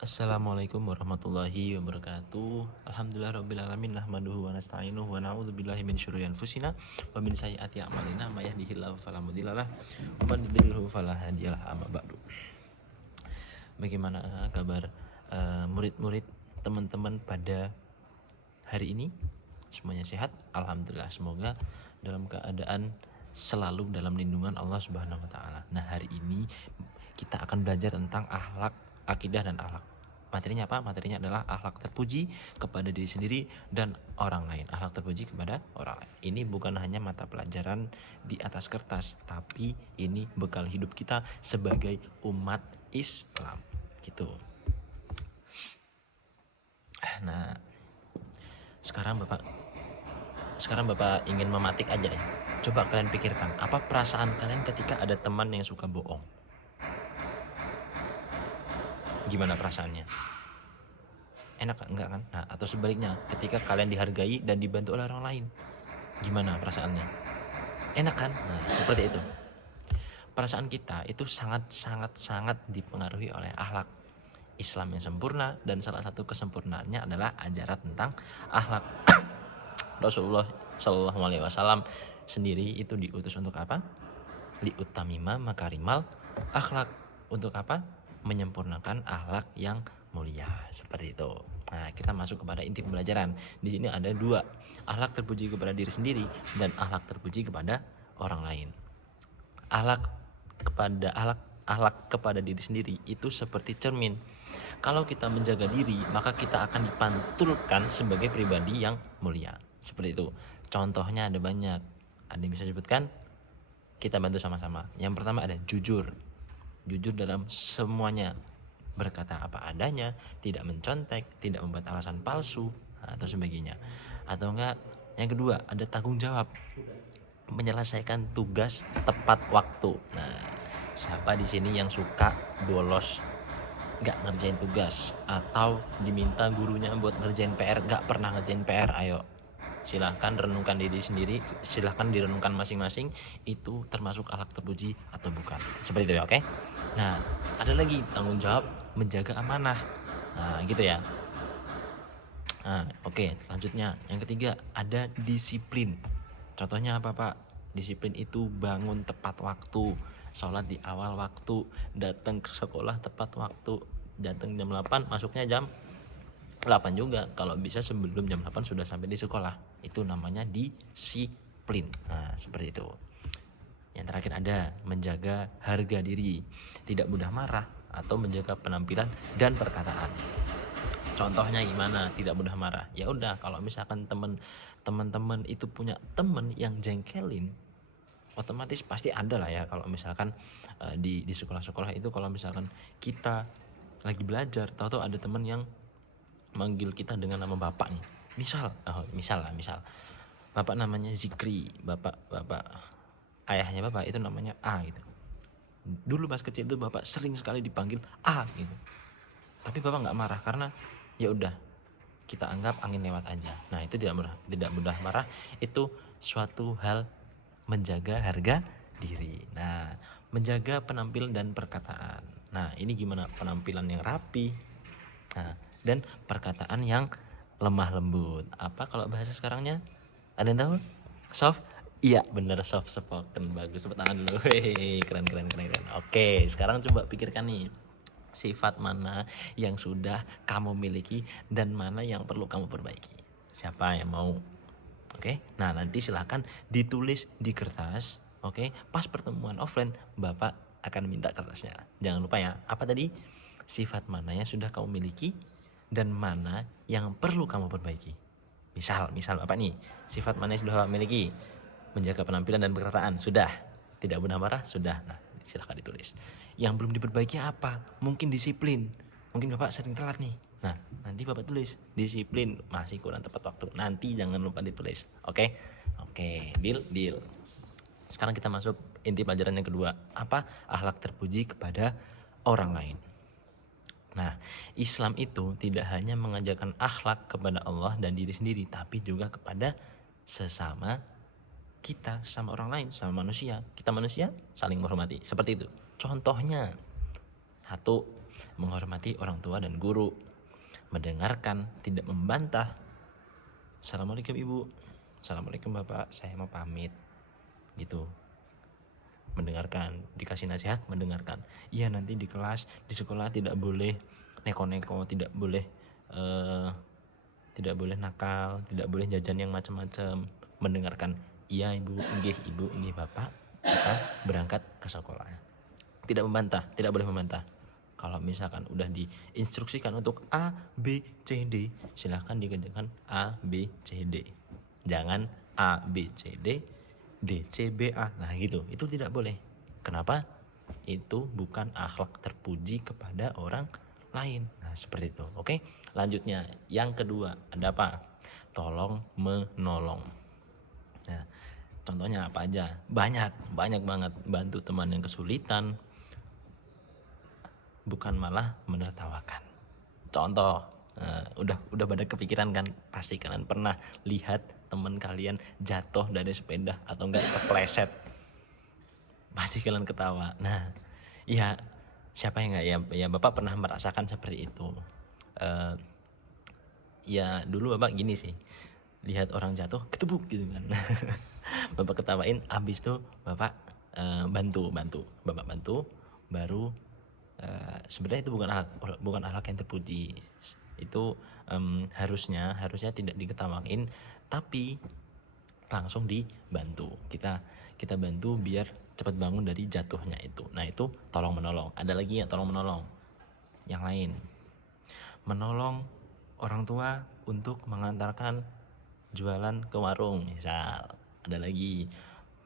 Assalamualaikum warahmatullahi wabarakatuh. Alhamdulillah rabbil alamin nahmaduhu wa nasta'inuhu wa na'udzubillahi min syururi anfusina wa min sayyiati a'malina may yahdihillahu fala mudhillalah wa man yudhlilhu fala hadiyalah. Amma ba'du. Bagaimana kabar murid-murid teman-teman pada hari ini? Semuanya sehat? Alhamdulillah. Semoga dalam keadaan selalu dalam lindungan Allah Subhanahu wa taala. Nah, hari ini kita akan belajar tentang akhlak, akidah dan akhlak. Materinya apa? Materinya adalah akhlak terpuji kepada diri sendiri dan orang lain. Akhlak terpuji kepada orang lain. Ini bukan hanya mata pelajaran di atas kertas, tapi ini bekal hidup kita sebagai umat Islam. Gitu. Nah, sekarang Bapak ingin mematik aja deh. Coba kalian pikirkan, apa perasaan kalian ketika ada teman yang suka bohong? Gimana perasaannya? Enak enggak kan? Nah, atau sebaliknya, ketika kalian dihargai dan dibantu oleh orang lain, gimana perasaannya? Enak kan? Nah, seperti itu. Perasaan kita itu sangat dipengaruhi oleh akhlak Islam yang sempurna, dan salah satu kesempurnaannya adalah ajaran tentang akhlak. Rasulullah Shallallahu Alaihi Wasallam sendiri itu diutus untuk apa? Liutamima makarimal akhlak. Untuk apa? Menyempurnakan akhlak yang mulia. Seperti itu. Nah, kita masuk kepada inti pembelajaran. Di sini ada dua, akhlak terpuji kepada diri sendiri dan akhlak terpuji kepada orang lain. Akhlak kepada diri sendiri itu seperti cermin. Kalau kita menjaga diri, maka kita akan dipantulkan sebagai pribadi yang mulia. Seperti itu. Contohnya ada banyak. Ada yang bisa disebutkan? Kita bantu sama-sama. Yang pertama ada jujur. Jujur dalam semuanya. Berkata apa adanya, tidak mencontek, tidak membuat alasan palsu atau sebagainya. Atau enggak, yang kedua ada tanggung jawab. Menyelesaikan tugas tepat waktu. Nah, siapa di sini yang suka bolos, nggak ngerjain tugas, atau diminta gurunya buat ngerjain PR nggak pernah ngerjain PR? Ayo, silahkan renungkan diri sendiri, silahkan direnungkan masing-masing, itu termasuk akhlak terpuji atau bukan. Seperti itu ya, oke? Nah, ada lagi tanggung jawab menjaga amanah. Nah, gitu ya. Nah, oke, selanjutnya yang ketiga ada disiplin. Contohnya apa, Pak? Disiplin itu bangun tepat waktu, sholat di awal waktu, datang ke sekolah tepat waktu, datang jam 8, masuknya jam 8 juga. Kalau bisa sebelum jam 8 sudah sampai di sekolah. Itu namanya disiplin. Nah, seperti itu. Yang terakhir ada menjaga harga diri, tidak mudah marah atau menjaga penampilan dan perkataan. Contohnya gimana? Tidak mudah marah. Ya udah, kalau misalkan teman-teman itu punya teman yang jengkelin, otomatis pasti ada lah ya. Kalau misalkan di sekolah-sekolah itu, kalau misalkan kita lagi belajar, tahu-tahu ada teman yang manggil kita dengan nama bapak nih. Misal bapak namanya Zikri, bapak ayahnya bapak itu namanya A gitu. Dulu pas kecil itu bapak sering sekali dipanggil A gitu. Tapi bapak nggak marah karena ya udah, kita anggap angin lewat aja. Nah, itu tidak mudah marah, itu suatu hal menjaga harga diri. Nah, menjaga penampilan dan perkataan. Nah, ini gimana? Penampilan yang rapi, nah, dan perkataan yang lemah lembut. Apa kalau bahasa sekarangnya? Ada yang tahu? Soft? Iya, bener, soft spoken. Bagus, tepuk tangan dulu. Hehehe, keren. Oke, sekarang coba pikirkan nih, sifat mana yang sudah kamu miliki dan mana yang perlu kamu perbaiki. Siapa yang mau? Oke, nah nanti silahkan ditulis di kertas. Oke, pas pertemuan offline Bapak akan minta kertasnya. Jangan lupa ya, apa tadi? Sifat mana yang sudah kamu miliki dan mana yang perlu kamu perbaiki. Misal apa nih? Sifat mana yang sudah kamu miliki? Menjaga penampilan dan perkataan, sudah. Tidak mudah marah, sudah. Nah, silahkan ditulis. Yang belum diperbaiki apa? Mungkin disiplin. Mungkin Bapak sering telat nih. Nah, nanti Bapak tulis disiplin, masih kurang tepat waktu. Nanti jangan lupa ditulis. Oke? Oke, deal. Sekarang kita masuk inti pelajaran yang kedua. Apa? Akhlak terpuji kepada orang lain. Nah, Islam itu tidak hanya mengajarkan akhlak kepada Allah dan diri sendiri, tapi juga kepada sesama kita, sama orang lain, sama manusia. Kita manusia saling menghormati. Seperti itu. Contohnya, satu, menghormati orang tua dan guru, mendengarkan, tidak membantah. Assalamualaikum ibu, assalamualaikum bapak, saya mau pamit, gitu. Mendengarkan, dikasih nasihat, mendengarkan. Iya, nanti di kelas, di sekolah tidak boleh neko-neko, tidak boleh nakal, tidak boleh jajan yang macam-macam. Mendengarkan, iya ibu, nggih bapak, kita berangkat ke sekolah. Tidak membantah, tidak boleh membantah. Kalau misalkan udah diinstruksikan untuk A, B, C, D, silahkan dikerjakan A, B, C, D. Jangan A, B, C, D, D, C, B, A. Nah gitu, itu tidak boleh. Kenapa? Itu bukan akhlak terpuji kepada orang lain. Nah seperti itu. Oke, lanjutnya yang kedua ada apa? Tolong menolong. Nah, contohnya apa aja? Banyak banget. Bantu teman yang kesulitan, bukan malah menertawakan. Contoh, udah pada kepikiran kan? Pasti kalian pernah lihat teman kalian jatuh dari sepeda atau enggak kepleset. Pasti kalian ketawa. Nah, ya siapa yang enggak ya Bapak pernah merasakan seperti itu. Ya dulu Bapak gini sih, lihat orang jatuh ketebuk gitu kan. Bapak ketawain, habis itu Bapak bantu, Bapak bantu, baru sebenarnya itu bukan akhlak yang terpuji. Itu harusnya tidak diketawain, tapi langsung dibantu. Kita bantu biar cepat bangun dari jatuhnya itu. Nah itu tolong menolong. Ada lagi ya tolong menolong yang lain, menolong orang tua untuk mengantarkan jualan ke warung misal. Ada lagi,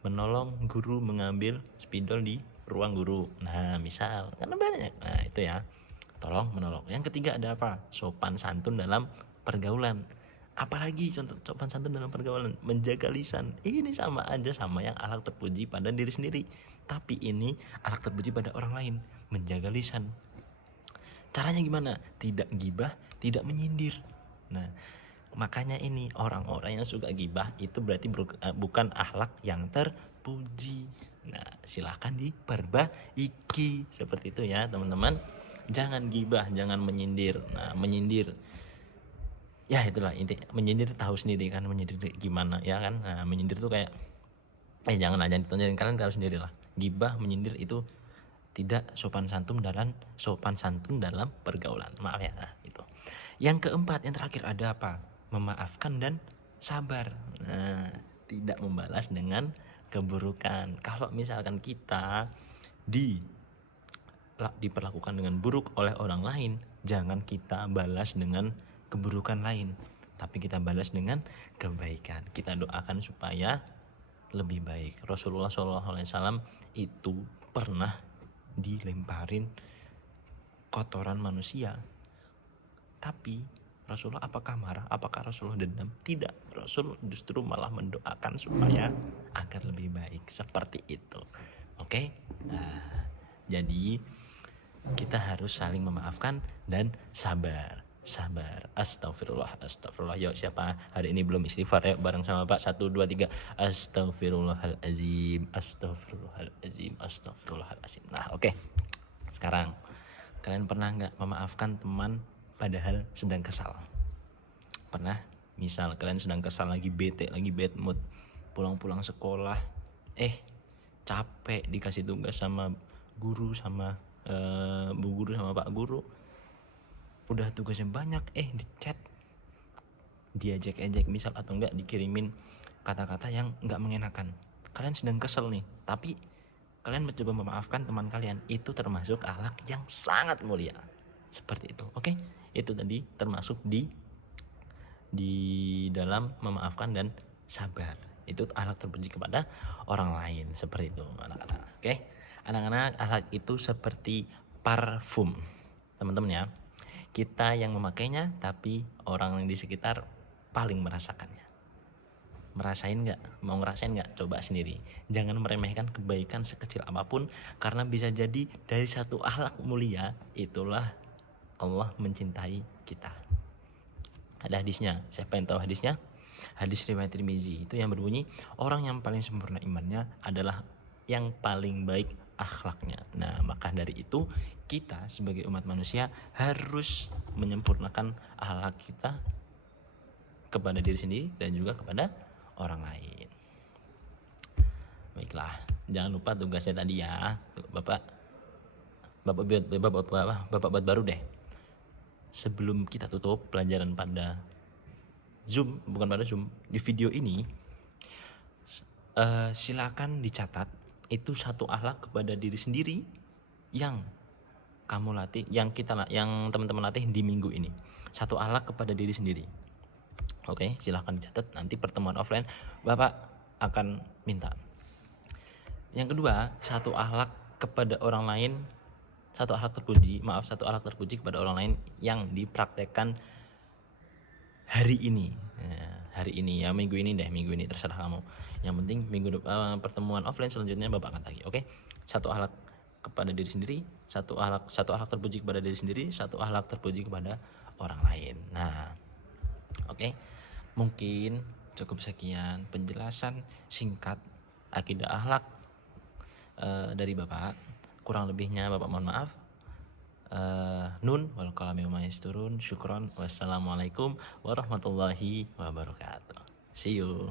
menolong guru mengambil spidol di ruang guru. Nah misal, karena banyak. Nah itu ya, tolong menolong. Yang ketiga ada apa? Sopan santun dalam pergaulan. Apalagi contoh sopan santun dalam pergaulan, menjaga lisan. Ini sama aja sama yang akhlak terpuji pada diri sendiri, tapi ini akhlak terpuji pada orang lain, menjaga lisan. Caranya gimana? Tidak gibah, tidak menyindir. Nah, makanya ini orang-orang yang suka gibah itu berarti bukan akhlak yang terpuji. Nah, silahkan diperbaiki seperti itu ya teman-teman. Jangan gibah, jangan menyindir. Nah, menyindir, ya itulah inti. Menyindir tahu sendiri kan menyindir gimana ya kan. Nah, menyindir tuh kayak jangan aja ditonjolin, kalian tahu sendiri lah. Gibah, menyindir itu tidak sopan santun dalam pergaulan. Maaf ya. Nah, itu. Yang keempat, yang terakhir ada apa? Memaafkan dan sabar. Nah, tidak membalas dengan keburukan. Kalau misalkan kita diperlakukan dengan buruk oleh orang lain, jangan kita balas dengan keburukan lain, tapi kita balas dengan kebaikan. Kita doakan supaya lebih baik. Rasulullah SAW itu pernah dilemparin kotoran manusia, tapi Rasulullah apakah marah? Apakah Rasulullah dendam? Tidak. Rasul justru malah mendoakan supaya agar lebih baik. Seperti itu. Oke? Nah, jadi kita harus saling memaafkan dan sabar. Astagfirullah. Yuk, siapa hari ini belum istighfar ya bareng sama Pak? 1 2 3. Astagfirullahalazim. Nah, oke. Sekarang kalian pernah nggak memaafkan teman padahal sedang kesal? Pernah? Misal kalian sedang kesal, lagi bete, lagi bad mood, pulang sekolah, capek dikasih tugas sama guru, sama bu guru, sama pak guru, udah tugasnya banyak, di chat diajak-ajak misal, atau enggak dikirimin kata-kata yang enggak mengenakan. Kalian sedang kesel nih, tapi kalian mencoba memaafkan teman kalian. Itu termasuk akhlak yang sangat mulia. Seperti itu. Oke? Itu tadi termasuk di dalam memaafkan dan sabar. Itu akhlak terpuji kepada orang lain. Seperti itu, anak-anak. Oke? Anak-anak, akhlak itu seperti parfum. Teman-teman ya. Kita yang memakainya, tapi orang yang di sekitar paling merasakannya. Mau ngerasain nggak? Coba sendiri. Jangan meremehkan kebaikan sekecil apapun, karena bisa jadi dari satu akhlak mulia itulah Allah mencintai kita. Ada hadisnya. Siapa yang tahu hadisnya? Hadis riwayat Tirmizi itu yang berbunyi, orang yang paling sempurna imannya adalah yang paling baik akhlaknya. Nah, maka dari itu kita sebagai umat manusia harus menyempurnakan akhlak kita kepada diri sendiri dan juga kepada orang lain. Baiklah, jangan lupa tugasnya tadi ya, Bapak buat baru deh. Sebelum kita tutup pelajaran pada Zoom, bukan pada Zoom, di video ini, silakan dicatat itu satu akhlak kepada diri sendiri yang kamu latih, yang teman-teman latih di minggu ini. Satu akhlak kepada diri sendiri. Oke, silahkan dicatat. Nanti pertemuan offline Bapak akan minta. Yang kedua, satu akhlak kepada orang lain, satu akhlak terpuji kepada orang lain yang dipraktekkan hari ini. Hari ini ya, minggu ini terserah kamu. Yang penting pertemuan offline selanjutnya Bapak akan tagih. Oke? Satu akhlak kepada diri sendiri, satu akhlak terpuji kepada diri sendiri, satu akhlak terpuji kepada orang lain. Nah, oke. Mungkin cukup sekian penjelasan singkat akidah akhlak dari Bapak. Kurang lebihnya Bapak mohon maaf. Nun wal qalami wa ma yasturun. Syukron. Wassalamualaikum warahmatullahi wabarakatuh. See you.